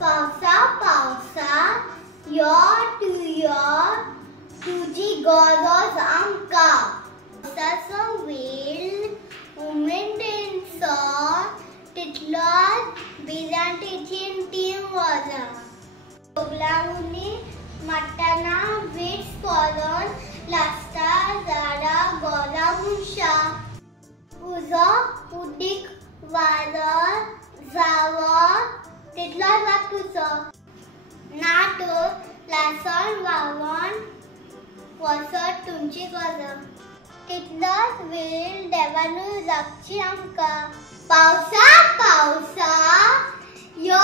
पावसा पावसा यो तुझी गरज आमकां. पावसाचो वेळ उमेदीचो तितलोच भिरांतीची 3 वरां. सगळ्यांनी माट्टाना वीज पडून लास्टार झाडां गरम उशा. उजो उदीक वारो जावो तितलोच वाटूचो ना तर लासोन व्हांवून वचत तुमची गरज. तितलोच वेळ देवानूय राखची आमकां. पावसा पावसा यो